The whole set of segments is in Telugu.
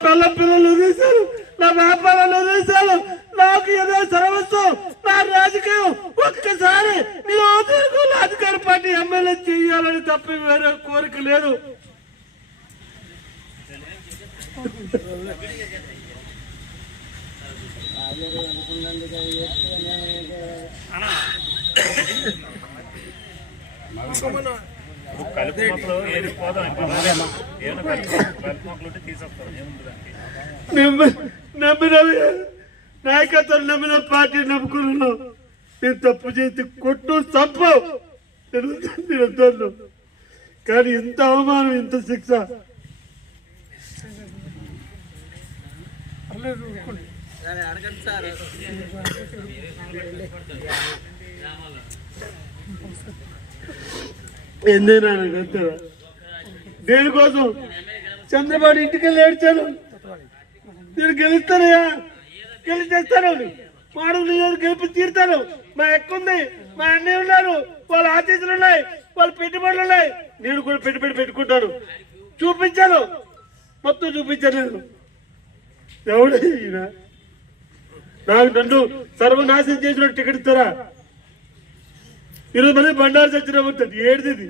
పిల్లలు వదిలేశారు, నా వ్యాపారాలు వదిలేశారు, నాకు ఏదో సర్వస్వం, నా రాజకీయం. ఒక్కసారి నియోజకవర్గంలో అధికార పార్టీ ఎమ్మెల్యే చేయాలని తప్ప వేరే కోరిక లేదు. నాయకత్వం నమ్మిన పార్టీ నమ్ముకున్నాను. నేను తప్పు చేసి కొట్టు తప్పు తినొద్దు, కానీ ఇంత అవమానం, ఇంత శిక్ష ఎందుకు దేనికోసం? చంద్రబాబు ఇంటికి వెళ్ళి ఏడ్చాను. నేను గెలుస్తానయ్యా, గెలిచేస్తాను, మాడు గెలిపి తీరుతాను. మా ఎక్కుంది, మా అన్నయ్య ఉన్నారు, వాళ్ళ ఆశీస్సులు ఉన్నాయి, వాళ్ళ పెట్టుబడులు ఉన్నాయి. నేను కూడా పెట్టుబడి పెట్టుకుంటాను. చూపించాను, మొత్తం చూపించాను. నేను ఎవడు ఈయన నాకు నన్ను సర్వనాశనం చేసిన టికెట్ ఇస్తారా? 20 మంది బండారు చచ్చిన ఏడుది.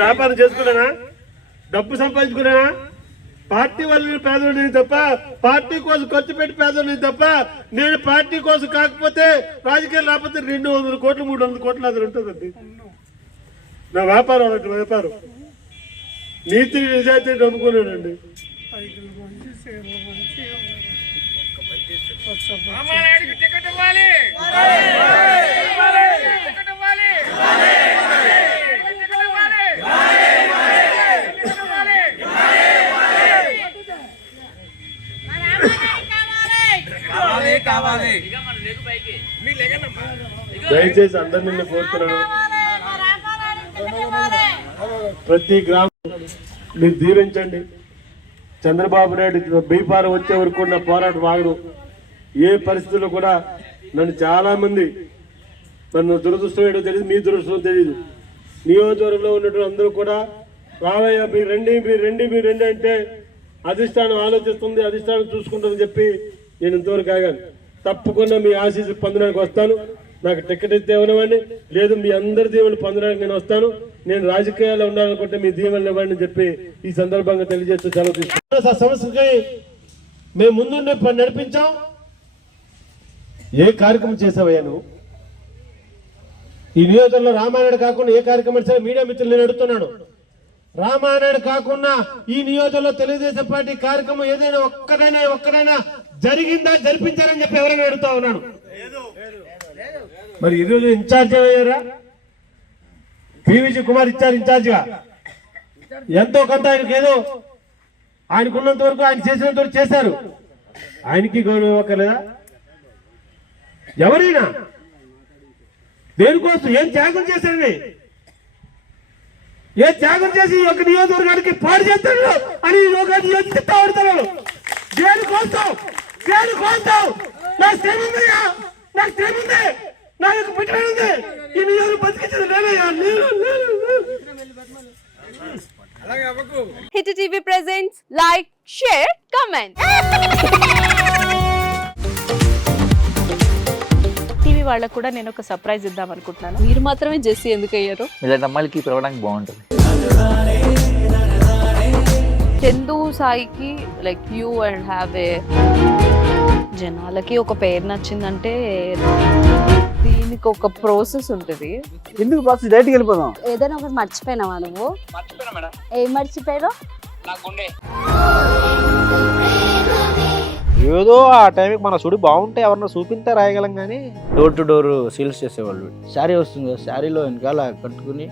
వ్యాపారం చేసుకున్నానా, డబ్బు సంపాదించుకున్నానా? పార్టీ వల్ల పేదవాడిని తప్ప, పార్టీ కోసం ఖర్చు పెట్టి పేదవాడిని తప్ప, నేను పార్టీ కోసం కాకపోతే రాజకీయాలు రాకపోతే 200 కోట్లు 300 కోట్లు అది ఉంటుందండి. నా వ్యాపారం అలాంటి వ్యాపారం. నీతి నిజాయితీ నమ్ముకున్నానండి. దయచేసి అందరినీ కోరుతున్నాను, ప్రతి గ్రామం మీరు దీవించండి. చంద్రబాబు నాయుడు బీపారం వచ్చే వరకు ఉన్న పోరాటం ఆగదు. ఏ పరిస్థితుల్లో కూడా నన్ను చాలా మంది నన్ను దురదృష్టం ఏంటో తెలియదు, మీ దురదృష్టం తెలియదు. నియోజకవర్గంలో ఉన్నటువంటి అందరూ కూడా రావయ్య మీరు రండి అంటే అధిష్టానం ఆలోచిస్తుంది, అధిష్టానం చూసుకుంటుందని చెప్పి నేను ఇంతవరకు ఆగాను. తప్పకుండా మీ ఆశీస్సు పొందడానికి వస్తాను. నాకు టికెట్ ఇస్తే ఇవ్వనివ్వండి, లేదు మీ అందరి దీవెనలు పొందడానికి నేను వస్తాను. నేను రాజకీయాల్లో ఉండాలనుకుంటే మీ దీవెనలు ఇవ్వండి అని చెప్పి ఈ సందర్భంగా తెలియజేస్తూ సెలవు తీసుకుంటాను. ఆ సమస్యకి మేము ముందుండి నడిపించాం. ఏ కార్యక్రమం చేసావయ్యా నువ్వు? ఈ నియోజకవర్గంలో రామానాయుడు కాకుండా ఏ కార్యక్రమం సరే మీడియా మిత్రులు నేను అడుగుతున్నాను. రామానాయుడు కాకుండా ఈ నియోజకవర్గంలో తెలుగుదేశం పార్టీ కార్యక్రమం ఏదైనా ఒక్కడైనా జరిగిందా, జరిపించారని చెప్పి ఎవరైనా అడుగుతా ఉన్నాను. మరి ఈరోజు ఇన్ఛార్జ్ అయ్యారా? పివిజి కుమార్ ఇచ్చారు ఇన్ఛార్జిగా. ఎంతో కొంత ఆయనకి ఏదో ఆయనకున్నంత వరకు ఆయన చేసినంత వరకు చేశారు. ఆయనకి గౌరవం ఇవ్వకలేదా? ఎవరైనా దేనికోసం ఏం త్యాగం చేశారని, ఏ త్యాగం చేసి ఒక నియోజకవర్గానికి పాడు చేస్తాడు అని తిట్టాడుతున్నాడు. దేనికోసం నాకు శ్రమ నాకు శ్రమ ఉంది, నా యొక్క పెట్టుబడి ఉంది. ఈ నియోజకవర్గం బతికించదు నేనయ్యా. Hit TV presents like, share, comment. TV వాళ్ళకు కూడా నేను ఒక సర్ప్రైజ్ ఇద్దాం అనుకుంటున్నాను. మీరు మాత్రమే జెస్సీ ఎందుకు అయ్యారు? ఇలాంటి అమ్మాయిలకి పిలవడానికి బాగుంటుంది. చందు సాయికి like you and have a జనాలకి ఒక పేరు నచ్చిందంటే దీనికి ఒక ప్రాసెస్ ఉంటుంది. ఎందుకు ప్రాసెస్? డైరెక్ట్గా వెళ్ళిపోదాం. ఏదైనా ఒకటి మర్చిపోయినావా నువ్వు? ఏం మర్చిపోయావు? ఏదో ఆ టైంకి మన సుడి బాగుంటే ఎవరన్నా చూపిస్తే రాయగలం కానీ డోర్ టు డోర్ సేల్స్ చేసేవాళ్ళు. శారీ వస్తుంది, శారీలో వెనకాల కట్టుకుని